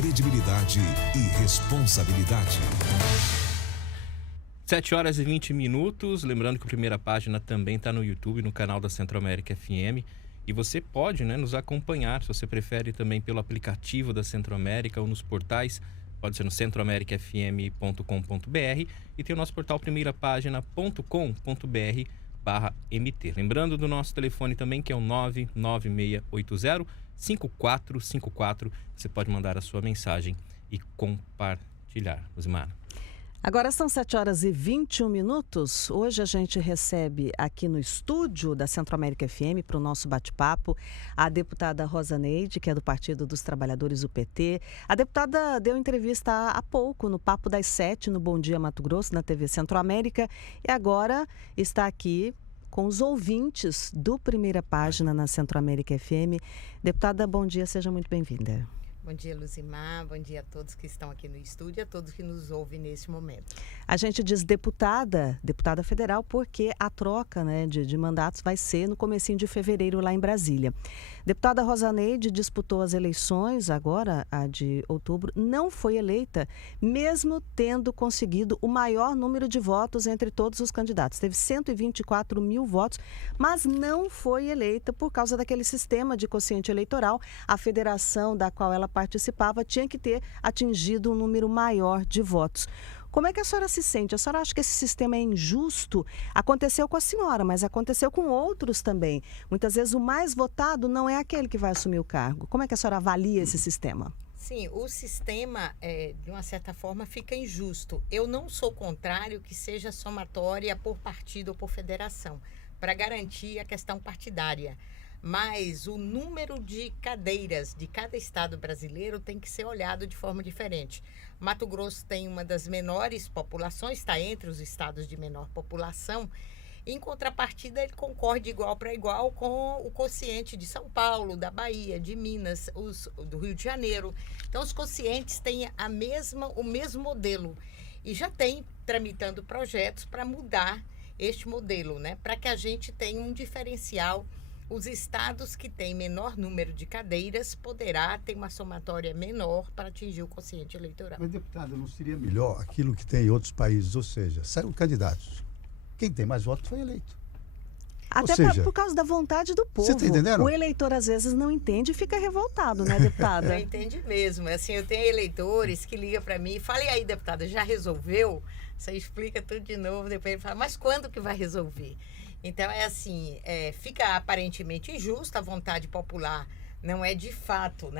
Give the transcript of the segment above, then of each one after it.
credibilidade e responsabilidade. 7h20. Lembrando que a primeira página também está no YouTube, no canal da Centro-América FM. E você pode, nos acompanhar, se você prefere, também pelo aplicativo da Centro-América ou nos portais. Pode ser no centroamericafm.com.br e tem o nosso portal primeirapagina.com.br/MT. Lembrando do nosso telefone também, que é o 99680-5454. Você pode mandar a sua mensagem e compartilhar. Rosimara. Agora são 7h21. Hoje a gente recebe aqui no estúdio da Centro-América FM para o nosso bate-papo a deputada Rosa Neide, que é do Partido dos Trabalhadores, o PT. A deputada deu entrevista há pouco no Papo das 7, no Bom Dia Mato Grosso, na TV Centro-América, e agora está aqui com os ouvintes do Primeira Página na Centro-América FM. Deputada, bom dia, seja muito bem-vinda. Bom dia, Luzimar. Bom dia a todos que estão aqui no estúdio e a todos que nos ouvem neste momento. A gente diz deputada federal, porque a troca de mandatos vai ser no comecinho de fevereiro lá em Brasília. Deputada Rosa Neide disputou as eleições, agora a de outubro, não foi eleita, mesmo tendo conseguido o maior número de votos entre todos os candidatos. Teve 124 mil votos, mas não foi eleita por causa daquele sistema de quociente eleitoral. A federação da qual ela participava tinha que ter atingido um número maior de votos. Como é que a senhora se sente? A senhora acha que esse sistema é injusto? Aconteceu com a senhora, mas aconteceu com outros também. Muitas vezes o mais votado não é aquele que vai assumir o cargo. Como é que a senhora avalia esse sistema? Sim, o sistema, de uma certa forma, fica injusto. Eu não sou contrário que seja somatória por partido ou por federação, para garantir a questão partidária. Mas o número de cadeiras de cada estado brasileiro tem que ser olhado de forma diferente. Mato Grosso tem uma das menores populações, está entre os estados de menor população. Em contrapartida, ele concorre de igual para igual com o quociente de São Paulo, da Bahia, de Minas, do Rio de Janeiro. Então, os quocientes têm o mesmo modelo e já tem tramitando projetos para mudar este modelo, para que a gente tenha um diferencial. Os estados que têm menor número de cadeiras poderá ter uma somatória menor para atingir o quociente eleitoral. Mas, deputada, não seria melhor aquilo que tem em outros países? Ou seja, saíram candidatos. Quem tem mais votos foi eleito. Até por causa da vontade do povo. Você está entendendo? O eleitor, às vezes, não entende e fica revoltado, né, deputada? Não entende mesmo. Assim, eu tenho eleitores que ligam para mim e falam: e aí, deputada, já resolveu? Você explica tudo de novo, depois ele fala: mas quando que vai resolver? Então, fica aparentemente injusta, a vontade popular não é de fato,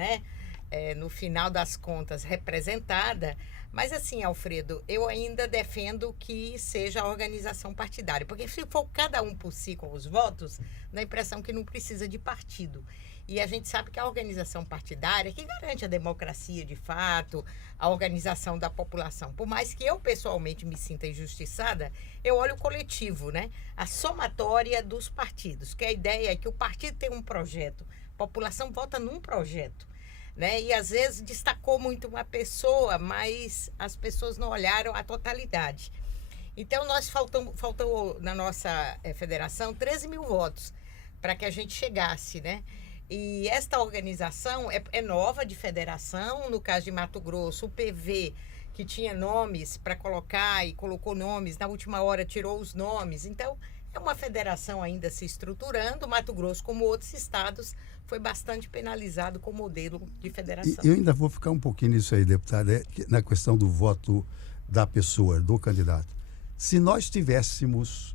no final das contas, representada. Mas assim, Alfredo, eu ainda defendo que seja a organização partidária, porque se for cada um por si com os votos, dá a impressão que não precisa de partido. E a gente sabe que a organização partidária que garante a democracia de fato, a organização da população. Por mais que eu pessoalmente me sinta injustiçada, eu olho o coletivo, a somatória dos partidos, que a ideia é que o partido tem um projeto, a população vota num projeto. E às vezes destacou muito uma pessoa, mas as pessoas não olharam a totalidade. Então, faltou na nossa federação 13 mil votos para que a gente chegasse, E esta organização é nova de federação. No caso de Mato Grosso, o PV, que tinha nomes para colocar e colocou nomes, na última hora tirou os nomes. Então, é uma federação ainda se estruturando. Mato Grosso, como outros estados, foi bastante penalizado com o modelo de federação. Eu ainda vou ficar um pouquinho nisso aí, deputada, na questão do voto da pessoa, do candidato. Se nós tivéssemos,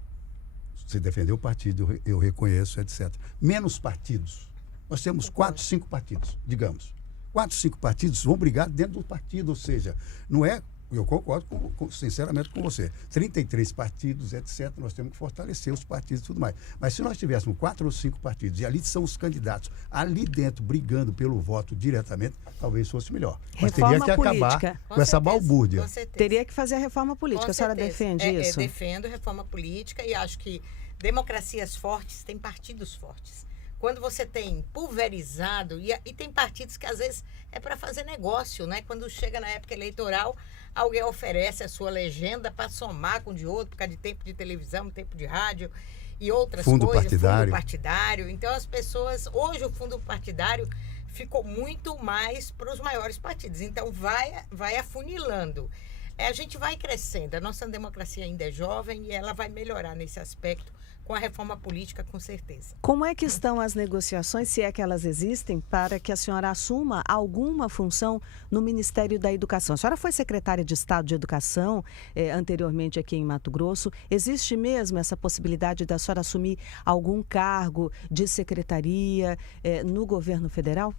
você defendeu o partido, eu reconheço, etc., menos partidos, nós temos 4, 5 partidos, digamos. 4, 5 partidos vão brigar dentro do partido, ou seja, não é... Eu concordo sinceramente com você. 33 partidos, etc., nós temos que fortalecer os partidos e tudo mais. Mas se nós tivéssemos 4 ou 5 partidos, e ali são os candidatos, ali dentro, brigando pelo voto diretamente, talvez fosse melhor. Mas teria que acabar com essa balbúrdia. Teria que fazer a reforma política. A senhora defende isso? Eu defendo a reforma política e acho que democracias fortes têm partidos fortes. Quando você tem pulverizado, e tem partidos que às vezes é para fazer negócio, Quando chega na época eleitoral, alguém oferece a sua legenda para somar com o de outro, por causa de tempo de televisão, tempo de rádio e outras fundo coisas. Partidário. Fundo partidário. Então as pessoas, hoje o fundo partidário ficou muito mais para os maiores partidos. Então, vai afunilando. A gente vai crescendo. A nossa democracia ainda é jovem e ela vai melhorar nesse aspecto com a reforma política, com certeza. Como é que estão as negociações, se é que elas existem, para que a senhora assuma alguma função no Ministério da Educação? A senhora foi secretária de Estado de Educação anteriormente aqui em Mato Grosso. Existe mesmo essa possibilidade da senhora assumir algum cargo de secretaria no governo federal?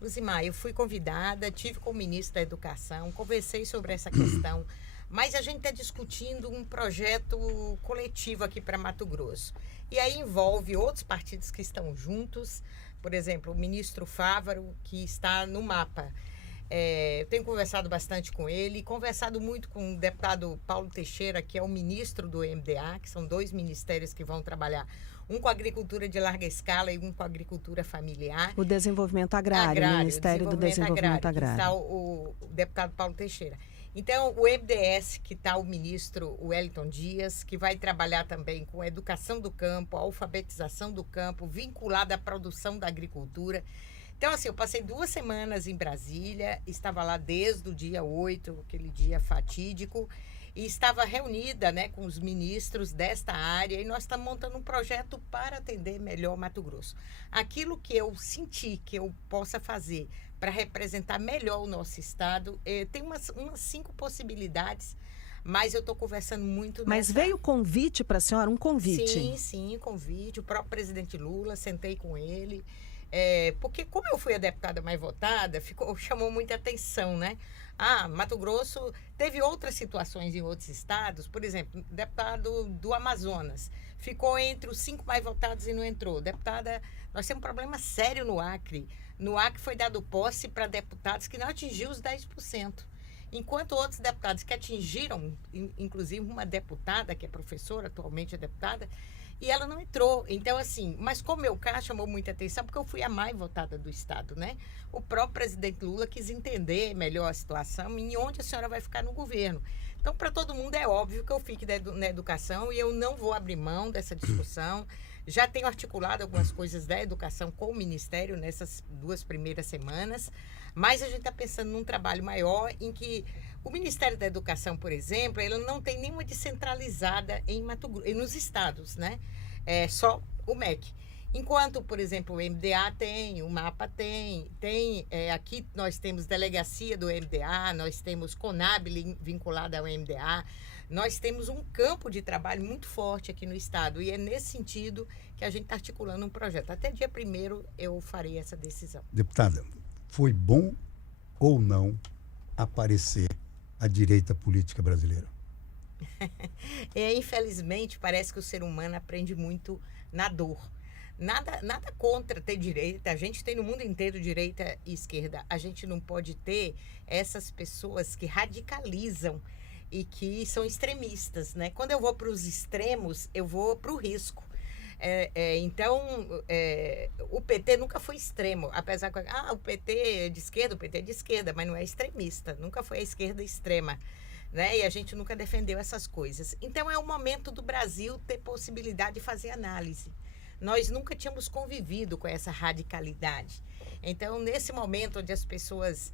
Luzimar, eu fui convidada, tive com o ministro da Educação, conversei sobre essa questão, mas a gente está discutindo um projeto coletivo aqui para Mato Grosso. E aí envolve outros partidos que estão juntos, por exemplo, o ministro Fávaro, que está no mapa. Eu tenho conversado bastante com ele, conversado muito com o deputado Paulo Teixeira, que é o ministro do MDA, que são 2 ministérios que vão trabalhar, um com agricultura de larga escala e um com agricultura familiar. O desenvolvimento agrário, o Ministério do Desenvolvimento Agrário. Está o deputado Paulo Teixeira. Então, o MDS, que está o ministro Wellington Dias, que vai trabalhar também com a educação do campo, a alfabetização do campo, vinculada à produção da agricultura. Então, assim, eu passei 2 semanas em Brasília, estava lá desde o dia 8, aquele dia fatídico, e estava reunida, né, com os ministros desta área, e nós estamos montando um projeto para atender melhor Mato Grosso. Aquilo que eu senti que eu possa fazer para representar melhor o nosso estado, tem umas 5 possibilidades, mas eu estou conversando muito Mas veio convite para a senhora, um convite? Sim, convite. O próprio presidente Lula, sentei com ele, porque como eu fui a deputada mais votada, chamou muita atenção, né? Mato Grosso teve outras situações em outros estados, por exemplo, deputado do Amazonas, ficou entre os 5 mais votados e não entrou. Deputada, nós temos um problema sério no Acre. No Acre foi dado posse para deputados que não atingiu os 10%. Enquanto outros deputados que atingiram, inclusive uma deputada, que é professora, atualmente é deputada, e ela não entrou. Então, assim, mas como meu caso chamou muita atenção, porque eu fui a mais votada do estado, né? O próprio presidente Lula quis entender melhor a situação e onde a senhora vai ficar no governo. Então, para todo mundo é óbvio que eu fique na educação e eu não vou abrir mão dessa discussão. Já tenho articulado algumas coisas da educação com o Ministério nessas 2 primeiras semanas, mas a gente está pensando num trabalho maior em que o Ministério da Educação, por exemplo, ele não tem nenhuma descentralizada em Mato Grosso, nos estados, né? É só o MEC. Enquanto, por exemplo, o MDA tem, o MAPA tem aqui nós temos delegacia do MDA, nós temos Conab vinculada ao MDA, nós temos um campo de trabalho muito forte aqui no estado e é nesse sentido que a gente está articulando um projeto. Até dia 1º eu farei essa decisão. Deputada, foi bom ou não aparecer a direita política brasileira? Infelizmente, parece que o ser humano aprende muito na dor. Nada contra ter direita, a gente tem no mundo inteiro direita e esquerda. A gente não pode ter essas pessoas que radicalizam e que são extremistas, né? Quando eu vou para os extremos, eu vou para o risco. Então, o PT nunca foi extremo, apesar que o PT é de esquerda, o PT é de esquerda, mas não é extremista, nunca foi a esquerda extrema, né? E a gente nunca defendeu essas coisas. Então, é o momento do Brasil ter possibilidade de fazer análise. Nós nunca tínhamos convivido com essa radicalidade. Então, nesse momento onde as pessoas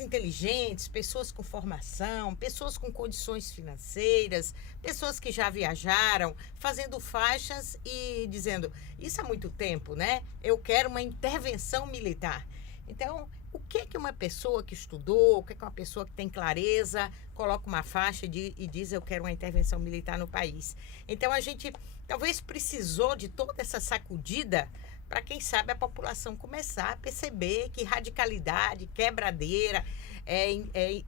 inteligentes, pessoas com formação, pessoas com condições financeiras, pessoas que já viajaram, fazendo faixas e dizendo, isso há muito tempo, né? Eu quero uma intervenção militar. Então, o que é que uma pessoa que estudou, o que é que uma pessoa que tem clareza, coloca uma faixa e diz, eu quero uma intervenção militar no país? Então, a gente talvez precisou de toda essa sacudida para, quem sabe, a população começar a perceber que radicalidade, quebradeira,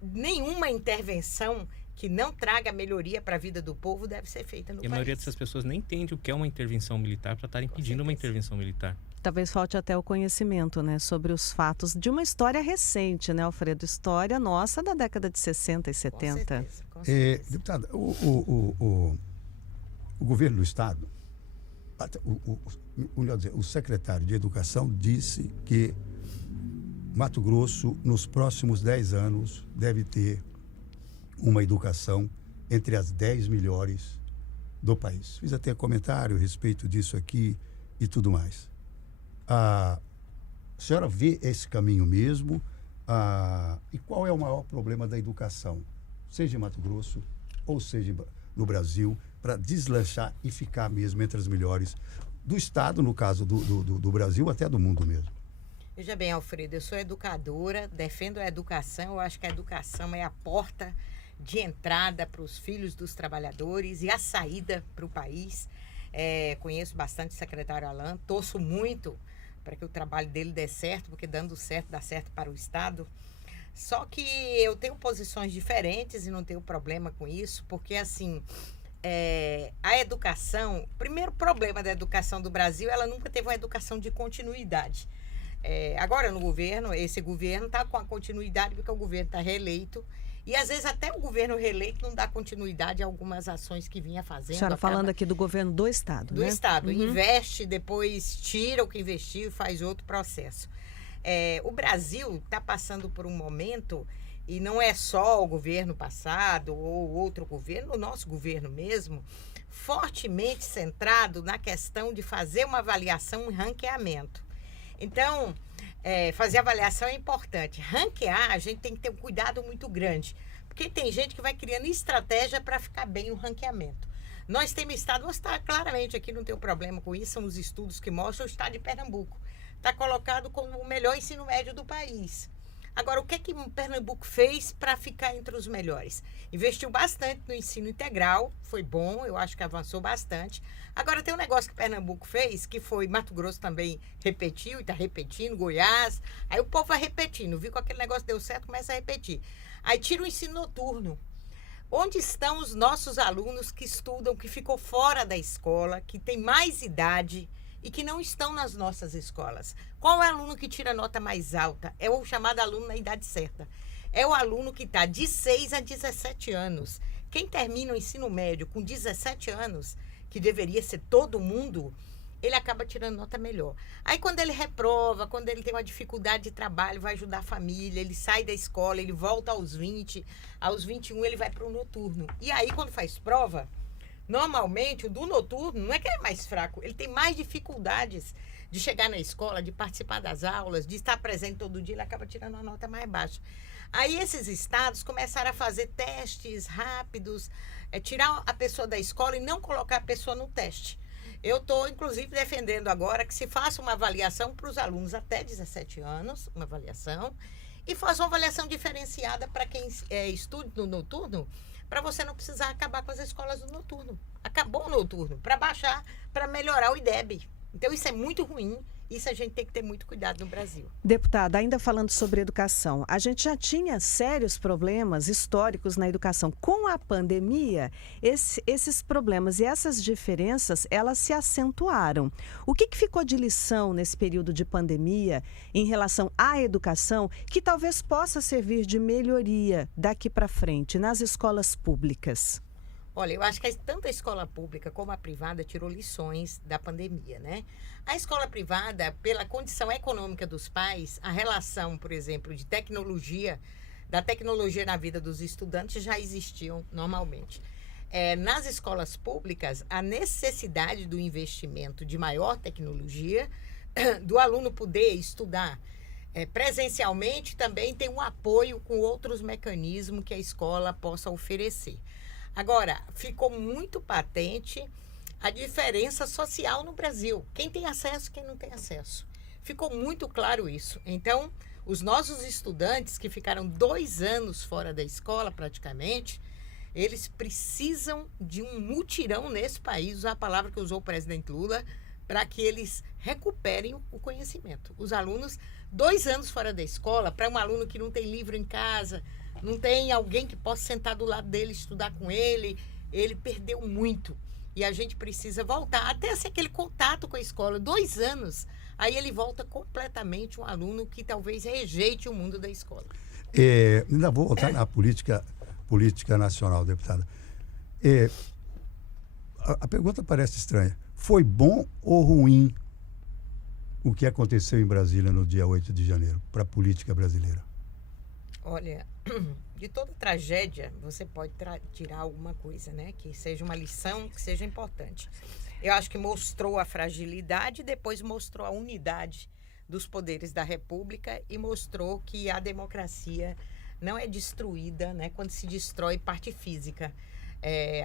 nenhuma intervenção que não traga melhoria para a vida do povo deve ser feita no país. E a maioria dessas pessoas nem entende o que é uma intervenção militar para estarem pedindo uma intervenção militar. Talvez falte até o conhecimento, né, sobre os fatos de uma história recente, né, Alfredo? História nossa da década de 60 e 70. Com certeza. Deputada, o governo do Estado, o secretário de Educação disse que Mato Grosso, nos próximos 10 anos, deve ter uma educação entre as 10 melhores do país. Fiz até comentário a respeito disso aqui e tudo mais. A senhora vê esse caminho mesmo? E qual é o maior problema da educação, seja em Mato Grosso ou seja no Brasil, para deslanchar e ficar mesmo entre as melhores do Estado, no caso do Brasil, até do mundo mesmo? Veja bem, Alfredo, eu sou educadora, defendo a educação, eu acho que a educação é a porta de entrada para os filhos dos trabalhadores e a saída para o país. Conheço bastante o secretário Alan, torço muito para que o trabalho dele dê certo, porque dando certo, dá certo para o Estado. Só que eu tenho posições diferentes e não tenho problema com isso, porque assim, a educação, o primeiro problema da educação do Brasil, ela nunca teve uma educação de continuidade. Agora no governo, esse governo está com a continuidade porque o governo está reeleito. E às vezes até o governo reeleito não dá continuidade a algumas ações que vinha fazendo. A senhora falando aqui do governo do Estado, do né? Estado. Investe, depois tira o que investiu e faz outro processo. O Brasil está passando por um momento, e não é só o governo passado ou outro governo, o nosso governo mesmo, fortemente centrado na questão de fazer uma avaliação e ranqueamento. Então, fazer avaliação é importante. Ranquear, a gente tem que ter um cuidado muito grande, porque tem gente que vai criando estratégia para ficar bem no ranqueamento. Nós temos estado, vou estar claramente aqui, não tenho problema com isso, são os estudos que mostram o estado de Pernambuco. Está colocado como o melhor ensino médio do país. Agora, o que Pernambuco fez para ficar entre os melhores? Investiu bastante no ensino integral, foi bom, eu acho que avançou bastante. Agora, tem um negócio que Pernambuco fez, que foi Mato Grosso também repetiu, e está repetindo, Goiás. Aí o povo vai repetindo, viu que aquele negócio deu certo, começa a repetir. Aí tira o ensino noturno. Onde estão os nossos alunos que estudam, que ficou fora da escola, que tem mais idade e que não estão nas nossas escolas? Qual é o aluno que tira a nota mais alta? É o chamado aluno na idade certa. É o aluno que está de 6 a 17 anos. Quem termina o ensino médio com 17 anos, que deveria ser todo mundo, ele acaba tirando nota melhor. Aí quando ele reprova, quando ele tem uma dificuldade de trabalho, vai ajudar a família, ele sai da escola, ele volta aos 20, aos 21 ele vai para o noturno. E aí quando faz prova, normalmente o do noturno não é que ele é mais fraco, ele tem mais dificuldades de chegar na escola, de participar das aulas, de estar presente todo dia, ele acaba tirando uma nota mais baixa. Aí esses estados começaram a fazer testes rápidos, tirar a pessoa da escola e não colocar a pessoa no teste. Eu estou, inclusive, defendendo agora que se faça uma avaliação para os alunos até 17 anos, uma avaliação, e faça uma avaliação diferenciada para quem estude no noturno, para você não precisar acabar com as escolas do noturno. Acabou o noturno, para baixar, para melhorar o IDEB. Então, isso é muito ruim. Isso a gente tem que ter muito cuidado no Brasil. Deputada, ainda falando sobre educação, a gente já tinha sérios problemas históricos na educação. Com a pandemia, esses problemas e essas diferenças, elas se acentuaram. O que ficou de lição nesse período de pandemia em relação à educação que talvez possa servir de melhoria daqui para frente nas escolas públicas? Olha, eu acho que tanto a escola pública como a privada tirou lições da pandemia, né? A escola privada, pela condição econômica dos pais, a relação, por exemplo, de tecnologia, da tecnologia na vida dos estudantes já existiam normalmente. Nas escolas públicas, a necessidade do investimento de maior tecnologia, do aluno poder estudar presencialmente, também tem um apoio com outros mecanismos que a escola possa oferecer. Agora, ficou muito patente a diferença social no Brasil. Quem tem acesso, quem não tem acesso. Ficou muito claro isso. Então, os nossos estudantes que ficaram 2 anos fora da escola, praticamente, eles precisam de um mutirão nesse país, usar a palavra que usou o presidente Lula, para que eles recuperem o conhecimento. Os alunos, 2 anos fora da escola, para um aluno que não tem livro em casa, não tem alguém que possa sentar do lado dele, estudar com ele, ele perdeu muito. E a gente precisa voltar, até ser aquele contato com a escola, 2 anos, aí ele volta completamente um aluno que talvez rejeite o mundo da escola. Ainda vou voltar na política nacional, deputada. A pergunta parece estranha. Foi bom ou ruim o que aconteceu em Brasília no dia 8 de janeiro para a política brasileira? Olha, de toda tragédia, você pode tirar alguma coisa, né? Que seja uma lição, que seja importante. Eu acho que mostrou a fragilidade e depois mostrou a unidade dos poderes da República e mostrou que a democracia não é destruída, né, quando se destrói parte física.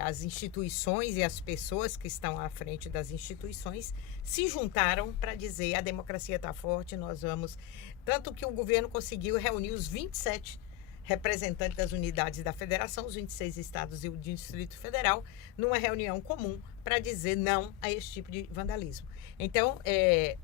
As instituições e as pessoas que estão à frente das instituições se juntaram para dizer: a democracia está forte, nós vamos... Tanto que o governo conseguiu reunir os 27 representantes das unidades da federação, os 26 estados e o Distrito Federal, numa reunião comum para dizer não a esse tipo de vandalismo. Então,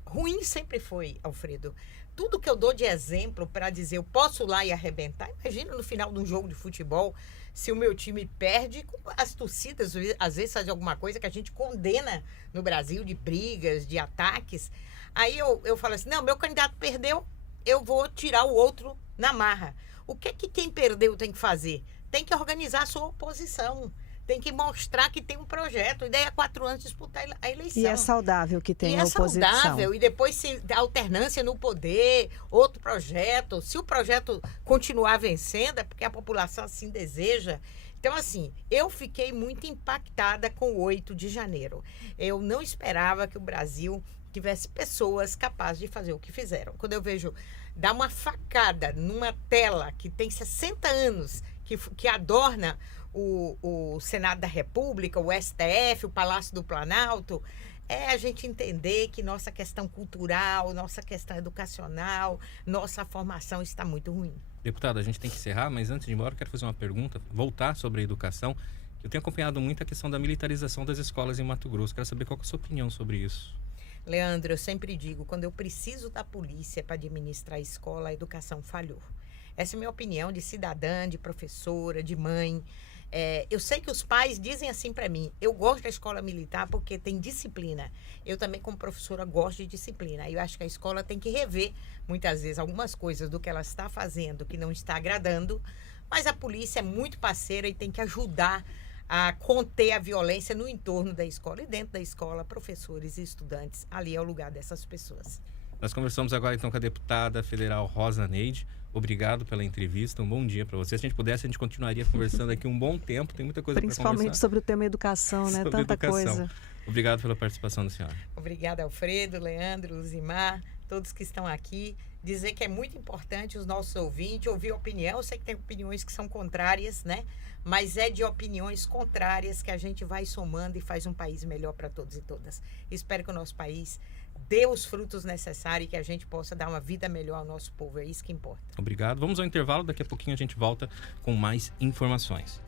ruim sempre foi, Alfredo. Tudo que eu dou de exemplo para dizer eu posso ir lá e arrebentar, imagina no final de um jogo de futebol, se o meu time perde, as torcidas às vezes fazem alguma coisa que a gente condena no Brasil, de brigas, de ataques. Aí eu falo assim, não, meu candidato perdeu, eu vou tirar o outro na marra. O que quem perdeu tem que fazer? Tem que organizar a sua oposição. Tem que mostrar que tem um projeto. E daí, há 4 anos, disputar a eleição. E é saudável que tenha oposição. É saudável. E depois, se a alternância no poder, outro projeto. Se o projeto continuar vencendo, é porque a população assim deseja. Então, assim, eu fiquei muito impactada com o 8 de janeiro. Eu não esperava que o Brasil tivesse pessoas capazes de fazer o que fizeram. Quando eu vejo dar uma facada numa tela que tem 60 anos, que adorna o Senado da República, o STF, o Palácio do Planalto, a gente entender que nossa questão cultural, nossa questão educacional, nossa formação está muito ruim. Deputada, a gente tem que encerrar, mas antes de ir embora, eu quero fazer uma pergunta, voltar sobre a educação. Eu tenho acompanhado muito a questão da militarização das escolas em Mato Grosso. Quero saber qual é a sua opinião sobre isso. Leandro, eu sempre digo, quando eu preciso da polícia para administrar a escola, a educação falhou. Essa é a minha opinião de cidadã, de professora, de mãe. Eu sei que os pais dizem assim para mim, eu gosto da escola militar porque tem disciplina. Eu também, como professora, gosto de disciplina. Eu acho que a escola tem que rever, muitas vezes, algumas coisas do que ela está fazendo que não está agradando, mas a polícia é muito parceira e tem que ajudar a conter a violência no entorno da escola e dentro da escola, professores e estudantes. Ali é o lugar dessas pessoas. Nós conversamos agora então com a deputada federal Rosa Neide. Obrigado pela entrevista, um bom dia para você. Se a gente pudesse, a gente continuaria conversando aqui um bom tempo, tem muita coisa para conversar. Principalmente sobre o tema educação, né? Sobre Tanta educação. coisa. Obrigado pela participação da senhora. Obrigada, Alfredo, Leandro, Luzimar, todos que estão aqui. Dizer que é muito importante os nossos ouvintes ouvir opinião. Eu sei que tem opiniões que são contrárias, né? Mas é de opiniões contrárias que a gente vai somando e faz um país melhor para todos e todas. Espero que o nosso país dê os frutos necessários e que a gente possa dar uma vida melhor ao nosso povo. É isso que importa. Obrigado. Vamos ao intervalo. Daqui a pouquinho a gente volta com mais informações.